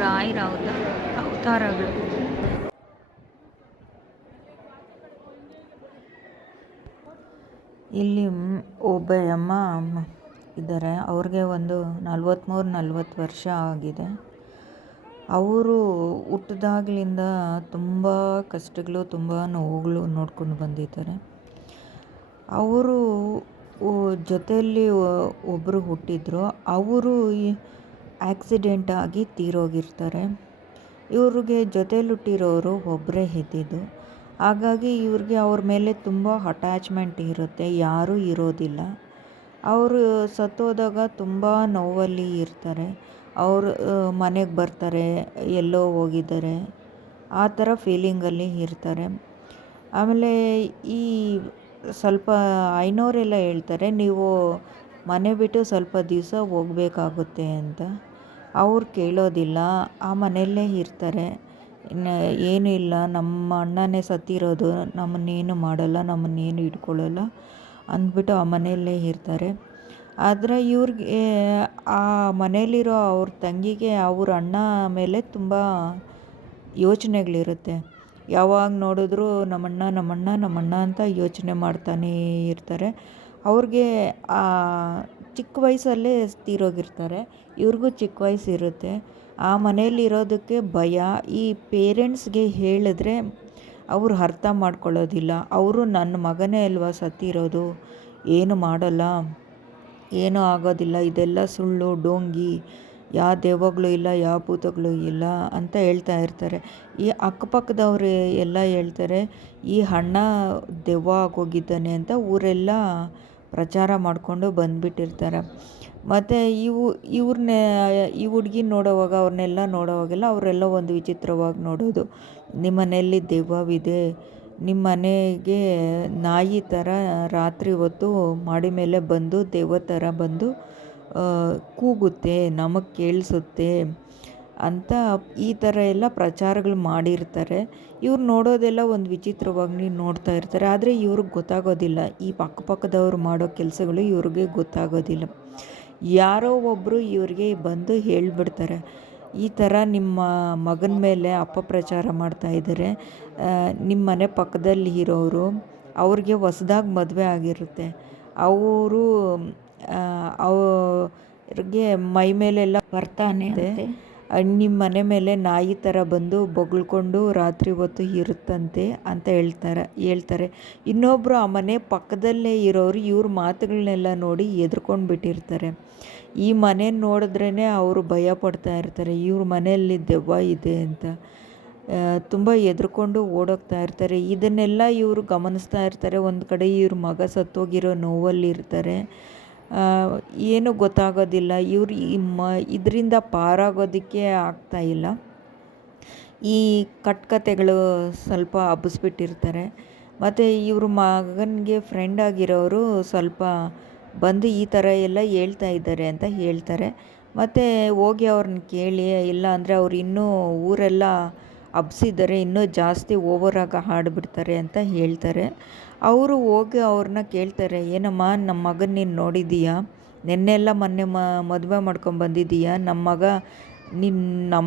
ರಾಯರ ಅವತಾರಗಳು. ಇಲ್ಲಿ ಒಬ್ಬ ಅಮ್ಮ ಇದ್ದಾರೆ. ಅವ್ರಿಗೆ ಒಂದು 43-40 ವರ್ಷ ಆಗಿದೆ. ಅವರು ಹುಟ್ಟಿದಾಗಲಿಂದ ತುಂಬ ಕಷ್ಟಗಳು, ತುಂಬ ನೋವುಗಳು ನೋಡ್ಕೊಂಡು ಬಂದಿದ್ದಾರೆ. ಅವರು ಜೊತೆಯಲ್ಲಿ ಒಬ್ಬರು ಹುಟ್ಟಿದ್ರು. ಅವರು ಆಕ್ಸಿಡೆಂಟ್ ಆಗಿ ತೀರೋಗಿರ್ತಾರೆ. ಇವ್ರಿಗೆ ಜೊತೆಯಲ್ಲಿ ಹುಟ್ಟಿರೋರು ಒಬ್ಬರೇ ಇದ್ದಿದ್ದು. ಹಾಗಾಗಿ ಇವ್ರಿಗೆ ಅವ್ರ ಮೇಲೆ ತುಂಬ ಅಟ್ಯಾಚ್ಮೆಂಟ್ ಇರುತ್ತೆ, ಯಾರೂ ಇರೋದಿಲ್ಲ. ಅವರು ಸತ್ತೋದಾಗ ತುಂಬ ನೋವಲ್ಲಿ ಇರ್ತಾರೆ. ಅವರು ಮನೆಗೆ ಬರ್ತಾರೆ, ಎಲ್ಲೋ ಹೋಗಿದ್ದಾರೆ, ಆ ಥರ ಫೀಲಿಂಗಲ್ಲಿ ಇರ್ತಾರೆ. ಆಮೇಲೆ ಈ ಸ್ವಲ್ಪ ಐನೋರೆಲ್ಲ ಹೇಳ್ತಾರೆ, ನೀವು ಮನೆ ಬಿಟ್ಟು ಸ್ವಲ್ಪ ದಿವಸ ಹೋಗಬೇಕಾಗುತ್ತೆ ಅಂತ. ಅವ್ರು ಕೇಳೋದಿಲ್ಲ, ಆ ಮನೆಯಲ್ಲೇ ಇರ್ತಾರೆ. ಇನ್ನು ಏನೂ ಇಲ್ಲ, ನಮ್ಮ ಅಣ್ಣನೇ ಸತ್ತಿರೋದು, ನಮ್ಮನ್ನೇನು ಮಾಡಲ್ಲ, ನಮ್ಮನ್ನೇನು ಇಟ್ಕೊಳ್ಳಲ್ಲ ಅಂದ್ಬಿಟ್ಟು ಆ ಮನೆಯಲ್ಲೇ ಇರ್ತಾರೆ. ಆದರೆ ಇವ್ರಿಗೆ ಆ ಮನೆಯಲ್ಲಿರೋ ಅವ್ರ ತಂಗಿಗೆ ಅವ್ರ ಅಣ್ಣ ಮೇಲೆ ತುಂಬ ಯೋಚನೆಗಳಿರುತ್ತೆ. ಯಾವಾಗ ನೋಡಿದ್ರೂ ನಮ್ಮಣ್ಣ ನಮ್ಮಣ್ಣ ನಮ್ಮಣ್ಣ ಅಂತ ಯೋಚನೆ ಮಾಡ್ತಾನೇ ಇರ್ತಾರೆ. ಅವ್ರಿಗೆ ಚಿಕ್ಕ ವಯಸ್ಸಲ್ಲೇ ತೀರೋಗಿರ್ತಾರೆ. ಇವ್ರಿಗೂ ಚಿಕ್ಕ ವಯಸ್ಸಿರುತ್ತೆ. ಆ ಮನೆಯಲ್ಲಿರೋದಕ್ಕೆ ಭಯ. ಈ ಪೇರೆಂಟ್ಸ್ಗೆ ಹೇಳಿದ್ರೆ ಅವರು ಅರ್ಥ ಮಾಡ್ಕೊಳ್ಳೋದಿಲ್ಲ. ಅವರು ನನ್ನ ಮಗನೇ ಅಲ್ವಾ ಸತ್ತಿರೋದು, ಏನು ಮಾಡಲ್ಲ, ಏನೂ ಆಗೋದಿಲ್ಲ, ಇದೆಲ್ಲ ಸುಳ್ಳು, ಡೋಂಗಿ, ಯಾವ ದೆವ್ವಗಳು ಇಲ್ಲ, ಯಾವ ಭೂತಗಳು ಇಲ್ಲ ಅಂತ ಹೇಳ್ತಾ ಇರ್ತಾರೆ. ಈ ಅಕ್ಕಪಕ್ಕದವ್ರು ಎಲ್ಲ ಹೇಳ್ತಾರೆ, ಈ ಅಣ್ಣ ದೆವ್ವ ಆಗೋಗಿದ್ದಾನೆ ಅಂತ ಊರೆಲ್ಲ ಪ್ರಚಾರ ಮಾಡಿಕೊಂಡು ಬಂದುಬಿಟ್ಟಿರ್ತಾರೆ. ಮತ್ತು ಇವ್ರನ್ನೇ ಈ ಹುಡ್ಗಿನ ನೋಡೋವಾಗ, ಅವ್ರನ್ನೆಲ್ಲ ನೋಡೋವಾಗೆಲ್ಲ ಅವರೆಲ್ಲ ಒಂದು ವಿಚಿತ್ರವಾಗಿ ನೋಡೋದು. ನಿಮ್ಮ ಮನೆಯಲ್ಲಿ ದೆವ್ವವಿದೆ, ನಿಮ್ಮ ಮನೆಗೆ ನಾಯಿ ಥರ ರಾತ್ರಿ ಹೊತ್ತು ಮಾಡಿ ಮೇಲೆ ಬಂದು ದೆವ್ವ ಥರ ಬಂದು ಕೂಗುತ್ತೆ, ನಮಗೆ ಕೇಳಿಸುತ್ತೆ ಅಂತ ಈ ಥರ ಎಲ್ಲ ಪ್ರಚಾರಗಳು ಮಾಡಿರ್ತಾರೆ. ಇವ್ರು ನೋಡೋದೆಲ್ಲ ಒಂದು ವಿಚಿತ್ರವಾಗಿ ನೋಡ್ತಾ ಇರ್ತಾರೆ. ಆದರೆ ಇವ್ರಿಗೆ ಗೊತ್ತಾಗೋದಿಲ್ಲ, ಈ ಅಕ್ಕಪಕ್ಕದವ್ರು ಮಾಡೋ ಕೆಲಸಗಳು ಇವ್ರಿಗೆ ಗೊತ್ತಾಗೋದಿಲ್ಲ. ಯಾರೋ ಒಬ್ಬರು ಇವ್ರಿಗೆ ಬಂದು ಹೇಳಿಬಿಡ್ತಾರೆ, ಈ ಥರ ನಿಮ್ಮ ಮಗನ ಮೇಲೆ ಅಪಪ್ರಚಾರ ಮಾಡ್ತಾಯಿದ್ದಾರೆ. ನಿಮ್ಮ ಮನೆ ಪಕ್ಕದಲ್ಲಿ ಇರೋರು, ಅವ್ರಿಗೆ ಹೊಸ್ದಾಗಿ ಮದುವೆ ಆಗಿರುತ್ತೆ. ಅವರು ಅವ್ರಿಗೆ ಮೈ ಮೇಲೆಲ್ಲ ಬರ್ತಾನೆ ನಿಮ್ಮ ಮನೆ ಮೇಲೆ ನಾಯಿ ಥರ ಬಂದು ಬೊಗಳ್ಕೊಂಡು ರಾತ್ರಿ ಹೊತ್ತು ಇರುತ್ತಂತೆ ಅಂತ ಹೇಳ್ತಾರೆ. ಇನ್ನೊಬ್ಬರು ಆ ಮನೆ ಪಕ್ಕದಲ್ಲೇ ಇರೋರು ಇವ್ರ ಮಾತುಗಳನ್ನೆಲ್ಲ ನೋಡಿ ಹೆದ್ರ್ಕೊಂಡು ಬಿಟ್ಟಿರ್ತಾರೆ. ಈ ಮನೆ ನೋಡಿದ್ರೇ ಅವರು ಭಯ ಪಡ್ತಾ ಇರ್ತಾರೆ, ಇವ್ರ ಮನೆಯಲ್ಲಿ ದೆವ್ವ ಇದೆ ಅಂತ. ತುಂಬ ಹೆದ್ರ್ಕೊಂಡು ಓಡೋಗ್ತಾ ಇರ್ತಾರೆ. ಇದನ್ನೆಲ್ಲ ಇವರು ಗಮನಿಸ್ತಾ ಇರ್ತಾರೆ. ಒಂದು ಕಡೆ ಇವ್ರ ಮಗ ಸತ್ತೋಗಿರೋ ನೋವಲ್ಲಿರ್ತಾರೆ. ಏನೂ ಗೊತ್ತಾಗೋದಿಲ್ಲ. ಇವ್ರು ಇದರಿಂದ ಪಾರಾಗೋದಕ್ಕೆ ಆಗ್ತಾಯಿಲ್ಲ. ಈ ಕಟ್ಟುಕತೆಗಳು ಸ್ವಲ್ಪ ಹಬ್ಬಿಸ್ಬಿಟ್ಟಿರ್ತಾರೆ. ಮತ್ತು ಇವ್ರ ಮಗನಿಗೆ ಫ್ರೆಂಡ್ ಆಗಿರೋರು ಸ್ವಲ್ಪ ಬಂದು ಈ ಥರ ಎಲ್ಲ ಹೇಳ್ತಾ ಇದ್ದಾರೆ ಅಂತ ಹೇಳ್ತಾರೆ. ಮತ್ತು ಹೋಗಿ ಅವ್ರನ್ನ ಕೇಳಿ, ಇಲ್ಲ ಅಂದರೆ ಅವ್ರು ಇನ್ನೂ ಊರೆಲ್ಲ ಹಬ್ಸಿದ್ದಾರೆ, ಇನ್ನೂ ಜಾಸ್ತಿ ಓವರಾಗಿ ಹಾಡಿಬಿಡ್ತಾರೆ ಅಂತ ಹೇಳ್ತಾರೆ. ಅವರು ಹೋಗಿ ಅವ್ರನ್ನ ಕೇಳ್ತಾರೆ, ಏನಮ್ಮ ನಮ್ಮ ಮಗನ ನೀನು ನೋಡಿದ್ದೀಯಾ, ನೆನ್ನೆಲ್ಲ ಮೊನ್ನೆ ಮದುವೆ ಮಾಡ್ಕೊಂಬಂದಿದ್ದೀಯಾ, ನಮ್ಮ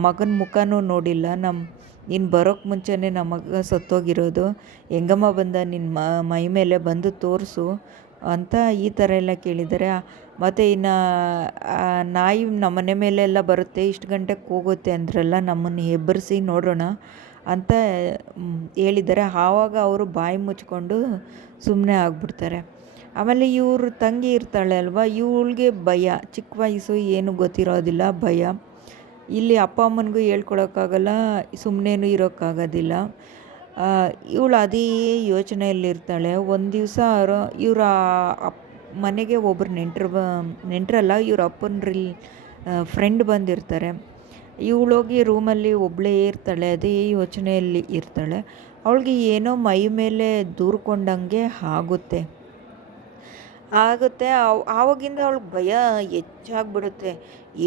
ಮಗನ ಮುಖನೂ ನೋಡಿಲ್ಲ, ನೀನು ಬರೋಕ್ಕೆ ಮುಂಚೆನೇ ನಮ್ಮ ಮಗ ಸತ್ತೋಗಿರೋದು, ಹೆಂಗಮ್ಮ ಬಂದ ನಿನ್ನ ಮೈ ಮೇಲೆ ಬಂದು ತೋರಿಸು ಅಂತ ಈ ಥರ ಎಲ್ಲ ಕೇಳಿದ್ದಾರೆ. ಮತ್ತು ಇನ್ನು ನಾಯಿ ನಮ್ಮ ಮನೆ ಮೇಲೆಲ್ಲ ಬರುತ್ತೆ, ಇಷ್ಟು ಗಂಟೆಗೆ ಹೋಗುತ್ತೆ ಅಂದ್ರಲ್ಲ, ನಮ್ಮನ್ನು ಹೆಬ್ಬರಿಸಿ ನೋಡೋಣ ಅಂತ ಹೇಳಿದ್ದಾರೆ. ಆವಾಗ ಅವರು ಬಾಯಿ ಮುಚ್ಕೊಂಡು ಸುಮ್ಮನೆ ಆಗ್ಬಿಡ್ತಾರೆ. ಆಮೇಲೆ ಇವ್ರ ತಂಗಿ ಇರ್ತಾಳೆ ಅಲ್ವಾ, ಇವಳಿಗೆ ಭಯ, ಚಿಕ್ಕ ವಯಸ್ಸು, ಏನು ಗೊತ್ತಿರೋದಿಲ್ಲ, ಭಯ. ಇಲ್ಲಿ ಅಪ್ಪ ಅಮ್ಮನಿಗೂ ಹೇಳ್ಕೊಳಕ್ಕಾಗಲ್ಲ, ಸುಮ್ಮನೆನೂ ಇರೋಕ್ಕಾಗೋದಿಲ್ಲ. ಇವಳು ಅದೇ ಯೋಚನೆಯಲ್ಲಿರ್ತಾಳೆ. ಒಂದು ದಿವಸ ಇವರ ಮನೆಗೆ ಒಬ್ಬರು ನೆಂಟರಲ್ಲ, ಇವ್ರ ಅಪ್ಪನ ಫ್ರೆಂಡ್ ಬಂದಿರ್ತಾರೆ. ಇವಳೋಗಿ ರೂಮಲ್ಲಿ ಒಬ್ಬಳೇ ಇರ್ತಾಳೆ, ಅದೇ ಯೋಚನೆಯಲ್ಲಿ ಇರ್ತಾಳೆ. ಅವಳಿಗೆ ಏನೋ ಮೈ ಮೇಲೆ ದೂರ್ಕೊಂಡಂಗೆ ಆಗುತ್ತೆ. ಆವಾಗಿಂದ ಅವಳಿಗೆ ಭಯ ಹೆಚ್ಚಾಗ್ಬಿಡುತ್ತೆ.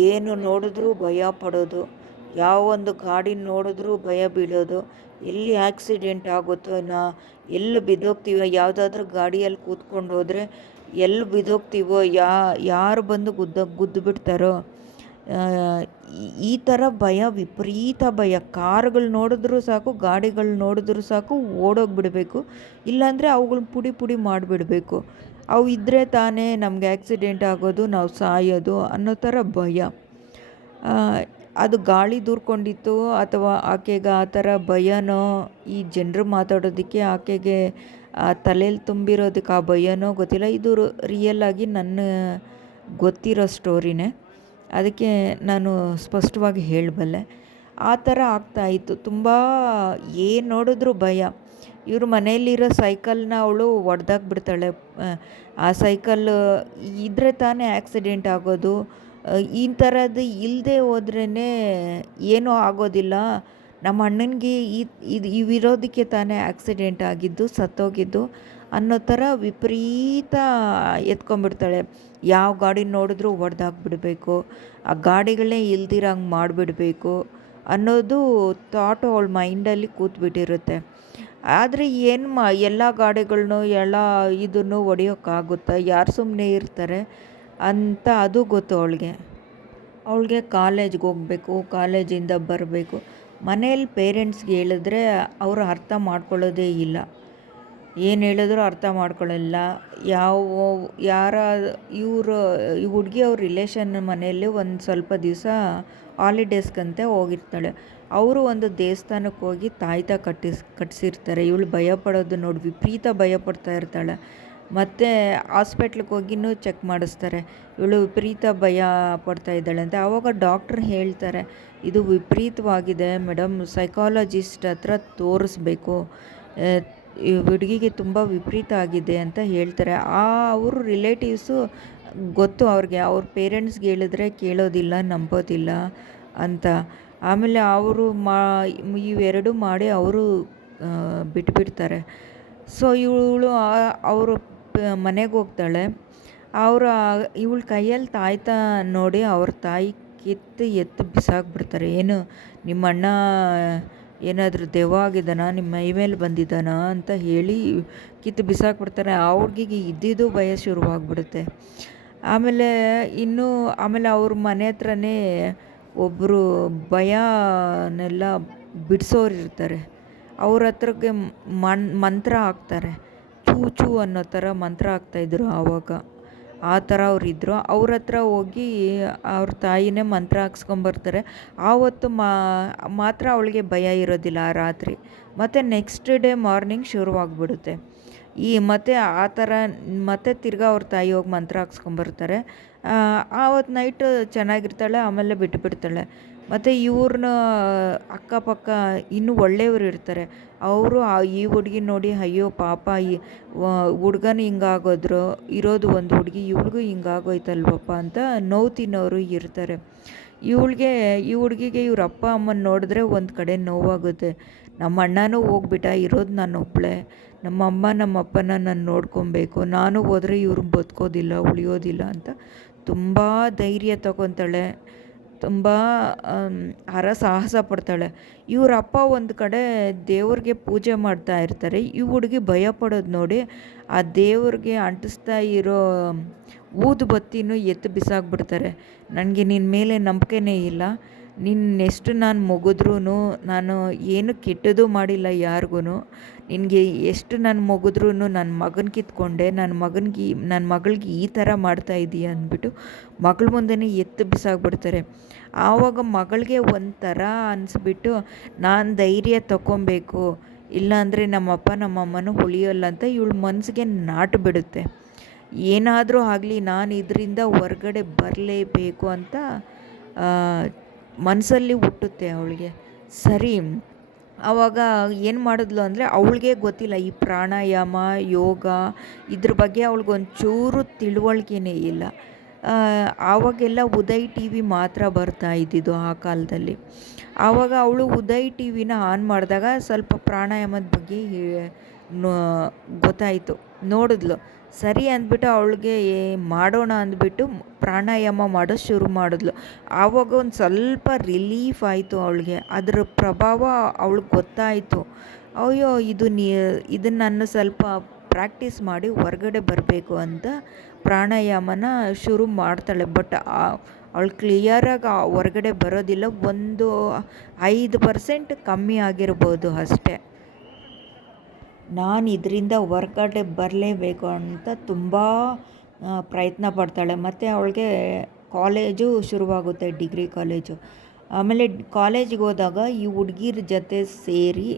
ಏನು ನೋಡಿದ್ರೂ ಭಯ ಪಡೋದು, ಯಾವ ಒಂದು ಗಾಡಿ ನೋಡಿದ್ರೂ ಭಯ ಬೀಳೋದು, ಎಲ್ಲಿ ಆಕ್ಸಿಡೆಂಟ್ ಆಗುತ್ತೋ, ಎಲ್ಲಿ ಬಿದ್ದೋಗ್ತೀವೋ, ಯಾವುದಾದ್ರೂ ಗಾಡಿಯಲ್ಲಿ ಕೂತ್ಕೊಂಡು ಹೋದರೆ ಎಲ್ಲಿ ಬಿದ್ದೋಗ್ತೀವೋ, ಯಾರು ಬಂದು ಗುದ್ದು ಬಿಡ್ತಾರೋ, ಈ ಥರ ಭಯ, ವಿಪರೀತ ಭಯ. ಕಾರುಗಳು ನೋಡಿದ್ರೂ ಸಾಕು, ಗಾಡಿಗಳು ನೋಡಿದ್ರೂ ಸಾಕು ಓಡೋಗಿಬಿಡ್ಬೇಕು, ಇಲ್ಲಾಂದರೆ ಅವುಗಳ್ನ ಪುಡಿ ಪುಡಿ ಮಾಡಿಬಿಡ್ಬೇಕು. ಅವು ಇದ್ದರೆ ತಾನೇ ನಮಗೆ ಆಕ್ಸಿಡೆಂಟ್ ಆಗೋದು, ನಾವು ಸಾಯೋದು ಅನ್ನೋ ಥರ ಭಯ. ಅದು ಗಾಳಿ ದೂರ್ಕೊಂಡಿತ್ತು ಅಥವಾ ಆಕೆಗೆ ಆ ಥರ ಭಯನೋ, ಈ ಜನರು ಮಾತಾಡೋದಕ್ಕೆ ಆಕೆಗೆ ತಲೆಯಲ್ಲಿ ತುಂಬಿರೋದಕ್ಕೆ ಆ ಭಯನೋ ಗೊತ್ತಿಲ್ಲ. ಇದು ರಿಯಲಾಗಿ ನನ್ನ ಗೊತ್ತಿರೋ ಸ್ಟೋರಿನೇ, ಅದಕ್ಕೆ ನಾನು ಸ್ಪಷ್ಟವಾಗಿ ಹೇಳಬಲ್ಲೆ. ಆ ಥರ ಆಗ್ತಾಯಿತ್ತು. ತುಂಬ ಏನು ನೋಡಿದ್ರೂ ಭಯ. ಇವ್ರ ಮನೆಯಲ್ಲಿರೋ ಸೈಕಲ್ನ ಅವಳು ಒಡೆದಾಕ್ಬಿಡ್ತಾಳೆ. ಆ ಸೈಕಲ್ ಇದ್ದರೆ ತಾನೇ ಆಕ್ಸಿಡೆಂಟ್ ಆಗೋದು. ಈ ಥರದ್ದು ಇಲ್ಲದೆ ಹೋದ್ರೇ ಏನೂ ಆಗೋದಿಲ್ಲ. ನಮ್ಮ ಅಣ್ಣನಿಗೆ ಇವಿರೋದಕ್ಕೆ ತಾನೇ ಆಕ್ಸಿಡೆಂಟ್ ಆಗಿದ್ದು, ಸತ್ತೋಗಿದ್ದು ಅನ್ನೋ ಥರ ವಿಪರೀತ ಎತ್ಕೊಂಡ್ಬಿಡ್ತಾಳೆ. ಯಾವ ಗಾಡಿ ನೋಡಿದ್ರೂ ಹೊಡೆದಾಕ್ಬಿಡ್ಬೇಕು, ಆ ಗಾಡಿಗಳೇ ಇಲ್ದಿರಂಗೆ ಮಾಡಿಬಿಡ್ಬೇಕು ಅನ್ನೋದು ಥಾಟು ಅವಳ ಮೈಂಡಲ್ಲಿ ಕೂತ್ಬಿಟ್ಟಿರುತ್ತೆ. ಆದರೆ ಎಲ್ಲ ಗಾಡಿಗಳ್ನು ಎಲ್ಲ ಇದನ್ನು ಹೊಡೆಯೋಕ್ಕಾಗುತ್ತಾ? ಯಾರು ಸುಮ್ಮನೆ ಇರ್ತಾರೆ ಅಂತ ಅದು ಗೊತ್ತು ಅವಳಿಗೆ ಕಾಲೇಜ್ಗೆ ಹೋಗಬೇಕು, ಕಾಲೇಜಿಂದ ಬರಬೇಕು. ಮನೇಲಿ ಪೇರೆಂಟ್ಸ್ಗೆ ಹೇಳಿದ್ರೆ ಅವರು ಅರ್ಥ ಮಾಡ್ಕೊಳ್ಳೋದೇ ಇಲ್ಲ. ಏನು ಹೇಳಿದ್ರು ಅರ್ಥ ಮಾಡ್ಕೊಳ್ಳಲ್ಲ. ಈ ಹುಡುಗಿ ಅವ್ರ ರಿಲೇಷನ್ ಮನೆಯಲ್ಲಿ ಒಂದು ಸ್ವಲ್ಪ ದಿವಸ ಹಾಲಿಡೇಸ್ಗಂತೆ ಹೋಗಿರ್ತಾಳೆ. ಅವರು ಒಂದು ದೇವಸ್ಥಾನಕ್ಕೆ ಹೋಗಿ ತಾಯ್ತ ಕಟ್ಟಿಸಿರ್ತಾರೆ. ಇವಳು ಭಯಪಡೋದು ನೋಡಿ ವಿಪರೀತ ಭಯಪಡ್ತಾ ಇರ್ತಾಳೆ. ಮತ್ತು ಹಾಸ್ಪಿಟ್ಲಿಗೆ ಹೋಗಿನೂ ಚೆಕ್ ಮಾಡಿಸ್ತಾರೆ. ಇವಳು ವಿಪರೀತ ಭಯ ಪಡ್ತಾ ಇದ್ದಾಳೆ ಅಂತ. ಆವಾಗ ಡಾಕ್ಟ್ರ್ ಹೇಳ್ತಾರೆ, ಇದು ವಿಪರೀತವಾಗಿದೆ ಮೇಡಮ್, ಸೈಕಾಲಜಿಸ್ಟ್ ಹತ್ರ ತೋರಿಸ್ಬೇಕು, ಈ ಹುಡುಗಿಗೆ ತುಂಬ ವಿಪರೀತ ಆಗಿದೆ ಅಂತ ಹೇಳ್ತಾರೆ. ಅವರು ರಿಲೇಟಿವ್ಸು ಗೊತ್ತು ಅವ್ರಿಗೆ, ಅವ್ರ ಪೇರೆಂಟ್ಸ್ಗೆ ಹೇಳಿದ್ರೆ ಕೇಳೋದಿಲ್ಲ, ನಂಬೋದಿಲ್ಲ ಅಂತ. ಆಮೇಲೆ ಅವರು ಇವೆರಡು ಮಾಡಿ ಅವರು ಬಿಟ್ಬಿಡ್ತಾರೆ. ಸೊ ಇವಳು ಅವರು ಮನೆಗೆ ಹೋಗ್ತಾಳೆ. ಇವಳ ಕೈಯಲ್ಲಿ ತಾಯ್ತ ನೋಡಿ ಅವ್ರ ತಾಯಿ ಎತ್ತು ಬಿಸಾಕ್ಬಿಡ್ತಾರೆ. ಏನು ನಿಮ್ಮ ಅಣ್ಣ ಏನಾದರೂ ದೆವ್ವ ಆಗಿದ್ದಾನ, ನಿಮ್ಮ ಮೈ ಮೇಲೆ ಬಂದಿದ್ದಾನ ಅಂತ ಹೇಳಿ ಕಿತ್ತು ಬಿಸಾಕ್ಬಿಡ್ತಾರೆ. ಆ ಹುಡುಗಿಗೆ ಇದ್ದಿದ್ದು ಭಯ ಶುರುವಾಗ್ಬಿಡುತ್ತೆ. ಆಮೇಲೆ ಅವ್ರ ಮನೆ ಹತ್ರನೇ ಒಬ್ಬರು ಭಯನೆಲ್ಲ ಬಿಡಿಸೋರು ಇರ್ತಾರೆ. ಅವ್ರ ಹತ್ರಕ್ಕೆ ಮಂತ್ರ ಹಾಕ್ತಾರೆ. ಚೂ ಅನ್ನೋ ಥರ ಮಂತ್ರ ಹಾಕ್ತಾಯಿದ್ರು ಆವಾಗ. ಆ ಥರ ಅವರಿದ್ದರು. ಅವ್ರ ಹತ್ರ ಹೋಗಿ ಅವ್ರ ತಾಯಿನೇ ಮಂತ್ರ ಹಾಕ್ಸ್ಕೊಂಬರ್ತಾರೆ. ಆವತ್ತು ಮಾತ್ರ ಅವಳಿಗೆ ಭಯ ಇರೋದಿಲ್ಲ ಆ ರಾತ್ರಿ. ಮತ್ತು ನೆಕ್ಸ್ಟ್ ಡೇ ಮಾರ್ನಿಂಗ್ ಶುರುವಾಗ್ಬಿಡುತ್ತೆ. ಮತ್ತು ಆ ಥರ ಮತ್ತೆ ತಿರ್ಗಾ ಅವ್ರ ತಾಯಿ ಹೋಗಿ ಮಂತ್ರ ಹಾಕ್ಸ್ಕೊಂಬರ್ತಾರೆ. ಆವತ್ತು ನೈಟು ಚೆನ್ನಾಗಿರ್ತಾಳೆ, ಆಮೇಲೆ ಬಿಟ್ಟುಬಿಡ್ತಾಳೆ. ಮತ್ತು ಇವ್ರನ್ನ ಅಕ್ಕಪಕ್ಕ ಇನ್ನೂ ಒಳ್ಳೆಯವರು ಇರ್ತಾರೆ. ಅವರು ಈ ಹುಡುಗಿ ನೋಡಿ, ಅಯ್ಯೋ ಪಾಪ, ಈ ಹುಡ್ಗನ ಹಿಂಗಾಗೋದ್ರು, ಇರೋದು ಒಂದು ಹುಡುಗಿ, ಇವ್ಳಿಗೂ ಹಿಂಗಾಗೋಯ್ತಲ್ವಪ್ಪ ಅಂತ ನೋವು ತಿನ್ನೋರು ಇರ್ತಾರೆ. ಈ ಹುಡುಗಿಗೆ ಇವ್ರ ಅಪ್ಪ ಅಮ್ಮನ ನೋಡಿದ್ರೆ ಒಂದು ಕಡೆ ನೋವಾಗುತ್ತೆ. ನಮ್ಮ ಅಣ್ಣನೂ ಹೋಗ್ಬಿಟ್ಟ, ಇರೋದು ನಾನು ಒಬ್ಬಳೇ, ನಮ್ಮ ಅಮ್ಮ ನಮ್ಮ ಅಪ್ಪನ ನಾನು ನೋಡ್ಕೊಬೇಕು, ನಾನು ಹೋದರೆ ಇವ್ರು ಬದುಕೋದಿಲ್ಲ, ಉಳಿಯೋದಿಲ್ಲ ಅಂತ ತುಂಬ ಧೈರ್ಯ ತಗೊತಾಳೆ, ತುಂಬ ಹರಸಾಹಸ ಪಡ್ತಾಳೆ. ಇವ್ರ ಅಪ್ಪ ಒಂದು ಕಡೆ ದೇವ್ರಿಗೆ ಪೂಜೆ ಮಾಡ್ತಾ ಇರ್ತಾರೆ. ಈ ಹುಡುಗಿ ಭಯ ಪಡೋದು ನೋಡಿ ಆ ದೇವ್ರಿಗೆ ಅಂಟಿಸ್ತಾ ಇರೋ ಊದುಬತ್ತಿನೂ ಎತ್ತು ಬಿಸಾಕ್ಬಿಡ್ತಾರೆ. ನನಗೆ ನಿನ್ನ ಮೇಲೆ ನಂಬಿಕೆನೇ ಇಲ್ಲ, ನಿನ್ನೆಷ್ಟು ನಾನು ಮುಗಿದ್ರೂ ನಾನು ಏನು ಕೆಟ್ಟದ್ದು ಮಾಡಿಲ್ಲ ಯಾರಿಗೂ, ನಿನಗೆ ಎಷ್ಟು ನಾನು ಮುಗಿದ್ರೂ ನನ್ನ ಮಗನ ಕಿತ್ಕೊಂಡೆ, ನನ್ನ ಮಗಳಿಗೆ ಈ ಥರ ಮಾಡ್ತಾ ಇದೀಯ ಅಂದ್ಬಿಟ್ಟು ಮಗಳ ಮುಂದೆನೇ ಎತ್ತು ಬಿಸಾಕ್ಬಿಡ್ತಾರೆ. ಆವಾಗ ಮಗಳಿಗೆ ಒಂಥರ ಅನಿಸ್ಬಿಟ್ಟು ನಾನು ಧೈರ್ಯ ತಗೊಬೇಕು, ಇಲ್ಲಾಂದರೆ ನಮ್ಮಪ್ಪ ನಮ್ಮಮ್ಮನೂ ಉಳಿಯೋಲ್ಲ ಅಂತ ಇವಳ ಮನಸ್ಸಿಗೆ ನಾಟು ಬಿಡುತ್ತೆ. ಏನಾದರೂ ಆಗಲಿ ನಾನು ಇದರಿಂದ ಹೊರ್ಗಡೆ ಬರಲೇಬೇಕು ಅಂತ ಮನಸ್ಸಲ್ಲಿ ಹುಟ್ಟುತ್ತೆ ಅವಳಿಗೆ. ಸರಿ, ಆವಾಗ ಏನು ಮಾಡಿದ್ಲು ಅಂದರೆ, ಅವಳಿಗೆ ಗೊತ್ತಿಲ್ಲ ಈ ಪ್ರಾಣಾಯಾಮ ಯೋಗ ಇದ್ರ ಬಗ್ಗೆ ಅವಳಿಗೊಂಚೂರು ತಿಳುವಳಿಕೆನೇ ಇಲ್ಲ. ಆವಾಗೆಲ್ಲ ಉದಯ್ ಟಿ ವಿ ಮಾತ್ರ ಬರ್ತಾ ಇದ್ದಿದ್ದು ಆ ಕಾಲದಲ್ಲಿ. ಆವಾಗ ಅವಳು ಉದಯ್ ಟಿ ವಿನ ಆನ್ ಮಾಡಿದಾಗ ಸ್ವಲ್ಪ ಪ್ರಾಣಾಯಾಮದ ಬಗ್ಗೆ ಗೊತ್ತಾಯಿತು, ನೋಡಿದ್ಲು. ಸರಿ ಅಂದ್ಬಿಟ್ಟು ಅವಳಿಗೆ ಮಾಡೋಣ ಅಂದ್ಬಿಟ್ಟು ಪ್ರಾಣಾಯಾಮ ಮಾಡೋದು ಶುರು ಮಾಡಿದ್ಲು. ಆವಾಗ ಒಂದು ಸ್ವಲ್ಪ ರಿಲೀಫ್ ಆಯಿತು ಅವಳಿಗೆ, ಅದರ ಪ್ರಭಾವ ಅವಳಿಗೆ ಗೊತ್ತಾಯಿತು. ಅಯ್ಯೋ ಇದನ್ನು ನಾನು ಸ್ವಲ್ಪ ಪ್ರಾಕ್ಟೀಸ್ ಮಾಡಿ ಹೊರಗಡೆ ಬರಬೇಕು ಅಂತ ಪ್ರಾಣಾಯಾಮನ ಶುರು ಮಾಡ್ತಾಳೆ. ಬಟ್ ಅವಳು ಕ್ಲಿಯರಾಗಿ ಹೊರಗಡೆ ಬರೋದಿಲ್ಲ. ಒಂದು 5% ಕಮ್ಮಿ ಆಗಿರ್ಬೋದು ಅಷ್ಟೇ. ನಾನು ಇದರಿಂದ ಹೊರಗಡೆ ಬರಲೇಬೇಕು ಅಂತ ತುಂಬ ಪ್ರಯತ್ನ ಪಡ್ತಾಳೆ. ಮತ್ತು ಅವಳಿಗೆ ಕಾಲೇಜು ಶುರುವಾಗುತ್ತೆ, ಡಿಗ್ರಿ ಕಾಲೇಜು. ಆಮೇಲೆ ಕಾಲೇಜಿಗೆ ಹೋದಾಗ ಈ ಹುಡುಗಿರ ಜೊತೆ ಸೇರಿ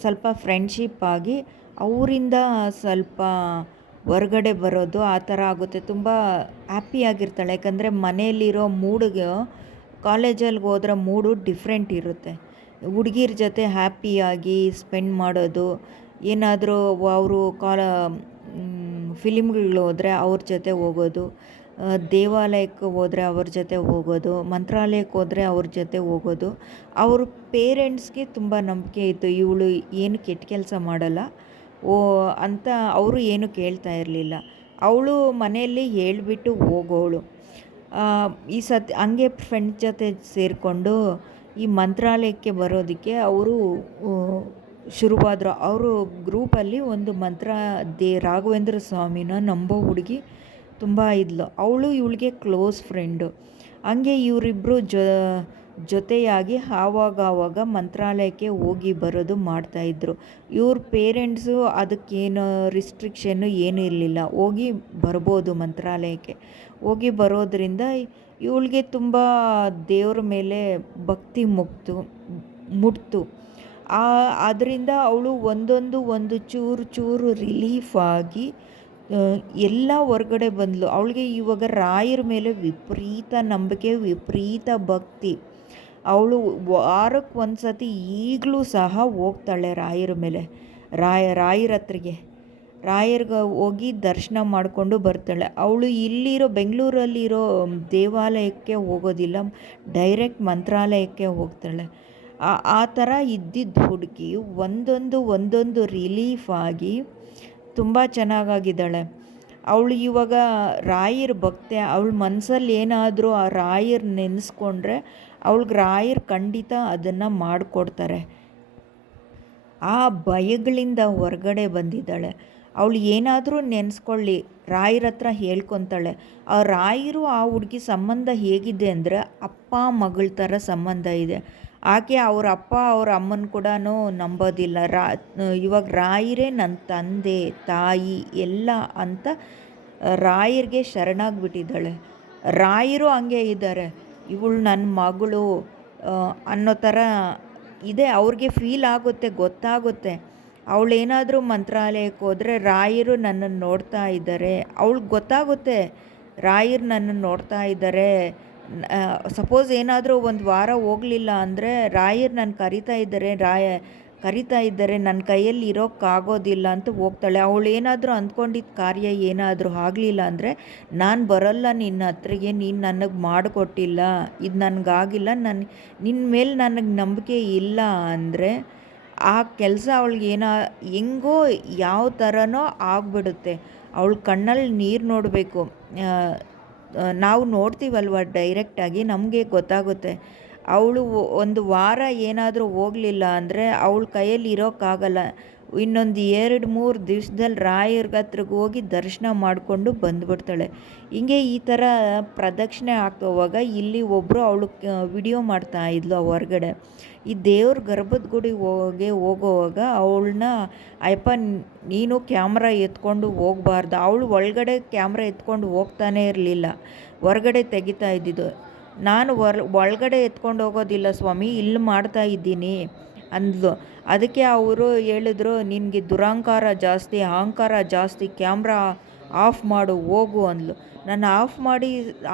ಸ್ವಲ್ಪ ಫ್ರೆಂಡ್ಶಿಪ್ ಆಗಿ ಅವರಿಂದ ಸ್ವಲ್ಪ ಹೊರಗಡೆ ಬರೋದು ಆ ಥರ ಆಗುತ್ತೆ. ತುಂಬ ಹ್ಯಾಪಿಯಾಗಿರ್ತಾಳೆ. ಯಾಕಂದರೆ ಮನೆಯಲ್ಲಿರೋ ಮೂಡಿಗೆ ಕಾಲೇಜಲ್ಲಿ ಹೋದ್ರೆ ಮೂಡು ಡಿಫ್ರೆಂಟ್ ಇರುತ್ತೆ. ಹುಡುಗಿರ ಜೊತೆ ಹ್ಯಾಪಿಯಾಗಿ ಸ್ಪೆಂಡ್ ಮಾಡೋದು, ಏನಾದರೂ ಅವರು ಫಿಲಿಮ್ಗಳು ಹೋದರೆ ಅವ್ರ ಜೊತೆ ಹೋಗೋದು, ದೇವಾಲಯಕ್ಕೆ ಹೋದರೆ ಅವ್ರ ಜೊತೆ ಹೋಗೋದು, ಮಂತ್ರಾಲಯಕ್ಕೆ ಹೋದರೆ ಅವ್ರ ಜೊತೆ ಹೋಗೋದು. ಅವ್ರ ಪೇರೆಂಟ್ಸ್ಗೆ ತುಂಬ ನಂಬಿಕೆ ಇತ್ತು, ಇವಳು ಏನು ಕೆಟ್ಟ ಕೆಲಸ ಮಾಡಲ್ಲ ಅಂತ. ಅವರು ಏನು ಕೇಳ್ತಾ ಇರಲಿಲ್ಲ. ಅವಳು ಮನೆಯಲ್ಲಿ ಹೇಳಿಬಿಟ್ಟು ಹೋಗೋಳು. ಈ ಸತಿ ಹಂಗೆ ಫ್ರೆಂಡ್ಸ್ ಜೊತೆ ಸೇರಿಕೊಂಡು ಈ ಮಂತ್ರಾಲಯಕ್ಕೆ ಬರೋದಕ್ಕೆ ಅವರು ಶುರುವಾದರು. ಅವರು ಗ್ರೂಪಲ್ಲಿ ಒಂದು ರಾಘವೇಂದ್ರ ಸ್ವಾಮಿನ ನಂಬೋ ಹುಡುಗಿ ತುಂಬ ಇದ್ಲು. ಅವಳು ಇವಳಿಗೆ ಕ್ಲೋಸ್ ಫ್ರೆಂಡು. ಹಂಗೆ ಇವರಿಬ್ಬರು ಜೊತೆಯಾಗಿ ಆವಾಗ ಮಂತ್ರಾಲಯಕ್ಕೆ ಹೋಗಿ ಬರೋದು ಮಾಡ್ತಾಯಿದ್ರು. ಇವ್ರ ಪೇರೆಂಟ್ಸು ಅದಕ್ಕೇನು ರಿಸ್ಟ್ರಿಕ್ಷನ್ನು ಏನೂ ಇರಲಿಲ್ಲ, ಹೋಗಿ ಬರ್ಬೋದು ಮಂತ್ರಾಲಯಕ್ಕೆ. ಹೋಗಿ ಬರೋದ್ರಿಂದ ಇವಳಿಗೆ ತುಂಬ ದೇವ್ರ ಮೇಲೆ ಭಕ್ತಿ ಮುಟ್ತು. ಅದರಿಂದ ಅವಳು ಒಂದು ಚೂರು ರಿಲೀಫ್ ಆಗಿ ಎಲ್ಲ ಹೊರಗಡೆ ಬಂದಳು. ಅವಳಿಗೆ ಇವಾಗ ರಾಯರ ಮೇಲೆ ವಿಪರೀತ ನಂಬಿಕೆ, ವಿಪರೀತ ಭಕ್ತಿ. ಅವಳು ವಾರಕ್ಕೆ ಒಂದು ಸತಿ ಈಗಲೂ ಸಹ ಹೋಗ್ತಾಳೆ ರಾಯರ ಮೇಲೆ, ರಾಯರ ಹತ್ರಿಗೆ. ರಾಯರ್ಗೆ ಹೋಗಿ ದರ್ಶನ ಮಾಡಿಕೊಂಡು ಬರ್ತಾಳೆ. ಅವಳು ಬೆಂಗಳೂರಲ್ಲಿರೋ ದೇವಾಲಯಕ್ಕೆ ಹೋಗೋದಿಲ್ಲ, ಡೈರೆಕ್ಟ್ ಮಂತ್ರಾಲಯಕ್ಕೆ ಹೋಗ್ತಾಳೆ. ಆ ಥರ ಇದ್ದಿದ್ದ ಹುಡುಗಿ ಒಂದೊಂದು ರಿಲೀಫ್ ಆಗಿ ತುಂಬ ಚೆನ್ನಾಗಾಗಿದ್ದಾಳೆ. ಅವಳು ಇವಾಗ ರಾಯರ ಭಕ್ತೆ. ಅವಳ ಮನಸ್ಸಲ್ಲಿ ಏನಾದರೂ ಆ ರಾಯರ್ ನೆನೆಸ್ಕೊಂಡ್ರೆ ಅವಳಿಗೆ ರಾಯರ್ ಖಂಡಿತ ಅದನ್ನು ಮಾಡಿಕೊಡ್ತಾರೆ. ಆ ಭಯಗಳಿಂದ ಹೊರಗಡೆ ಬಂದಿದ್ದಾಳೆ. ಅವಳು ಏನಾದರೂ ನೆನೆಸ್ಕೊಳ್ಳಿ, ರಾಯರ ಹತ್ರ ಹೇಳ್ಕೊತಾಳೆ. ಆ ರಾಯರು ಆ ಹುಡುಗಿ ಸಂಬಂಧ ಹೇಗಿದೆ ಅಂದರೆ ಅಪ್ಪ ಮಗಳ ಥರ ಸಂಬಂಧ ಇದೆ. ಆಕೆ ಅವ್ರ ಅಪ್ಪ ಅವ್ರ ಅಮ್ಮನ ಕೂಡ ನಂಬೋದಿಲ್ಲ. ಇವಾಗ ರಾಯರೇ ನನ್ನ ತಂದೆ ತಾಯಿ ಎಲ್ಲ ಅಂತ ರಾಯರಿಗೆ ಶರಣಾಗಿಬಿಟ್ಟಿದ್ದಾಳೆ. ರಾಯರು ಹಂಗೆ ಇದ್ದಾರೆ, ಇವಳು ನನ್ನ ಮಗಳು ಅನ್ನೋ ಥರ ಇದೆ. ಅವ್ರಿಗೆ ಫೀಲ್ ಆಗುತ್ತೆ, ಗೊತ್ತಾಗುತ್ತೆ. ಅವಳೇನಾದರೂ ಮಂತ್ರಾಲಯಕ್ಕೆ ಹೋದರೆ ರಾಯರು ನನ್ನನ್ನು ನೋಡ್ತಾ ಇದ್ದಾರೆ, ಅವಳಿಗೆ ಗೊತ್ತಾಗುತ್ತೆ ರಾಯರು ನನ್ನನ್ನು ನೋಡ್ತಾ ಇದ್ದಾರೆ. ಸಪೋಸ್ ಏನಾದರೂ ಒಂದು ವಾರ ಹೋಗಲಿಲ್ಲ ಅಂದರೆ ರಾಯರು ನನ್ನ ಕರಿತಾ ಇದ್ದಾರೆ, ನನ್ನ ಕೈಯಲ್ಲಿ ಇರೋಕ್ಕಾಗೋದಿಲ್ಲ ಅಂತ ಹೋಗ್ತಾಳೆ. ಅವಳು ಏನಾದರೂ ಅಂದ್ಕೊಂಡಿದ್ದ ಕಾರ್ಯ ಏನಾದರೂ ಆಗಲಿಲ್ಲ ಅಂದರೆ, ನಾನು ಬರೋಲ್ಲ ನಿನ್ನ ಹತ್ರಿಗೆ, ನೀನು ನನಗೆ ಮಾಡಿಕೊಟ್ಟಿಲ್ಲ, ಇದು ನನಗಾಗಿಲ್ಲ, ನಿನ್ನ ಮೇಲೆ ನನಗೆ ನಂಬಿಕೆ ಇಲ್ಲ ಅಂದರೆ ಆ ಕೆಲಸ ಅವಳಿಗೆ ಹೆಂಗೋ ಯಾವ ಥರನೋ ಆಗಿಬಿಡುತ್ತೆ. ಅವಳ ಕಣ್ಣಲ್ಲಿ ನೀರು ನೋಡಬೇಕು. ನಾವು ನೋಡ್ತೀವಲ್ವ ಡೈರೆಕ್ಟಾಗಿ, ನಮಗೆ ಗೊತ್ತಾಗುತ್ತೆ. ಅವಳು ಒಂದು ವಾರ ಏನಾದರೂ ಹೋಗಲಿಲ್ಲ ಅಂದರೆ ಅವಳ ಕೈಯಲ್ಲಿ ಇರೋಕ್ಕಾಗಲ್ಲ. ಇನ್ನೊಂದು 2-3 ದಿವಸದಲ್ಲಿ ರಾಯರ ಹತ್ರಕ್ಕೆ ಹೋಗಿ ದರ್ಶನ ಮಾಡಿಕೊಂಡು ಬಂದುಬಿಡ್ತಾಳೆ. ಹಿಂಗೆ ಈ ಥರ ಪ್ರದಕ್ಷಿಣೆ ಹೋಗುವಾಗ ಇಲ್ಲಿ ಒಬ್ಬರು ಅವಳು ವಿಡಿಯೋ ಮಾಡ್ತಾ ಇದ್ಲು ಹೊರಗಡೆ. ಈ ದೇವ್ರ ಗರ್ಭದ ಗುಡಿಗೆ ಹೋಗೋವಾಗ ಅವಳನ್ನ, ಅಯ್ಯಪ್ಪ ನೀನು ಕ್ಯಾಮ್ರಾ ಎತ್ಕೊಂಡು ಹೋಗಬಾರ್ದು. ಅವಳು ಒಳಗಡೆ ಕ್ಯಾಮ್ರಾ ಎತ್ಕೊಂಡು ಹೋಗ್ತಾನೇ ಇರಲಿಲ್ಲ, ಹೊರಗಡೆ ತೆಗಿತಾ ಇದ್ದಿದ್ದು. ನಾನು ಒಳಗಡೆ ಎತ್ಕೊಂಡು ಹೋಗೋದಿಲ್ಲ ಸ್ವಾಮಿ, ಇಲ್ಲಿ ಮಾಡ್ತಾ ಇದ್ದೀನಿ ಅಂದ್ಲು. ಅದಕ್ಕೆ ಅವರು ಹೇಳಿದ್ರು, ನಿನಗೆ ದುರಹಂಕಾರ ಜಾಸ್ತಿ, ಅಹಂಕಾರ ಜಾಸ್ತಿ, ಕ್ಯಾಮ್ರಾ ಆಫ್ ಮಾಡು ಹೋಗು ಅಂದ್ಲು. ನಾನು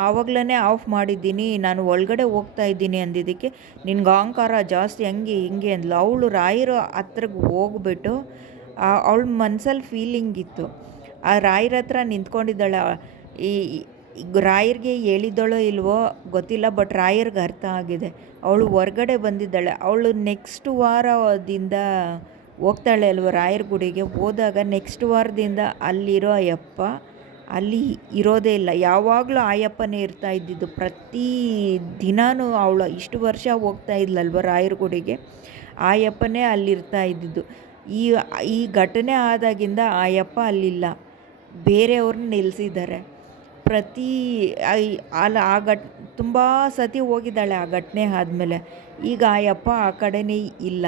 ಆವಾಗಲೇ ಆಫ್ ಮಾಡಿದ್ದೀನಿ, ನಾನು ಒಳಗಡೆ ಹೋಗ್ತಾ ಇದ್ದೀನಿ ಅಂದಿದ್ದಕ್ಕೆ ನಿನ್ಗೆ ಅಹಂಕಾರ ಜಾಸ್ತಿ ಹಂಗೆ ಹಿಂಗೆ ಅಂದ್ಲು. ಅವಳು ರಾಯರ ಹತ್ರಕ್ಕೆ ಹೋಗ್ಬಿಟ್ಟು ಅವಳ ಮನಸ್ಸಲ್ಲಿ ಫೀಲಿಂಗ್ ಇತ್ತು. ಆ ರಾಯರ ಹತ್ರ ನಿಂತ್ಕೊಂಡಿದ್ದಾಳೆ. ಈಗ ರಾಯರಿಗೆ ಹೇಳಿದ್ದಳೋ ಇಲ್ವೋ ಗೊತ್ತಿಲ್ಲ, ಬಟ್ ರಾಯರ್ಗೆ ಅರ್ಥ ಆಗಿದೆ. ಅವಳು ಹೊರಗಡೆ ಬಂದಿದ್ದಾಳೆ. ಅವಳು ನೆಕ್ಸ್ಟ್ ವಾರದಿಂದ ಹೋಗ್ತಾಳೆ ಅಲ್ವ ರಾಯರ ಗುಡಿಗೆ. ಹೋದಾಗ ನೆಕ್ಸ್ಟ್ ವಾರದಿಂದ ಅಲ್ಲಿರೋ ಅಯ್ಯಪ್ಪ ಅಲ್ಲಿ ಇರೋದೇ ಇಲ್ಲ. ಯಾವಾಗಲೂ ಅಯ್ಯಪ್ಪನೇ ಇರ್ತಾ ಇದ್ದಿದ್ದು. ಪ್ರತಿ ದಿನಾನೂ ಅವಳು ಇಷ್ಟು ವರ್ಷ ಹೋಗ್ತಾ ಇದ್ಲಲ್ವ ರಾಯರ ಗುಡಿಗೆ, ಅಯ್ಯಪ್ಪನೇ ಅಲ್ಲಿರ್ತಾ ಇದ್ದಿದ್ದು. ಈ ಘಟನೆ ಆದಾಗಿಂದ ಅಯ್ಯಪ್ಪ ಅಲ್ಲಿಲ್ಲ, ಬೇರೆಯವ್ರನ್ನ ನಿಲ್ಲಿಸಿದ್ದಾರೆ. ಪ್ರತಿ ಅಲ್ಲ ಆ ತುಂಬ ಸತಿ ಹೋಗಿದ್ದಾಳೆ ಆ ಘಟನೆ ಆದಮೇಲೆ. ಈಗ ಆ ಯಪ್ಪ ಆ ಕಡೆನೇ ಇಲ್ಲ.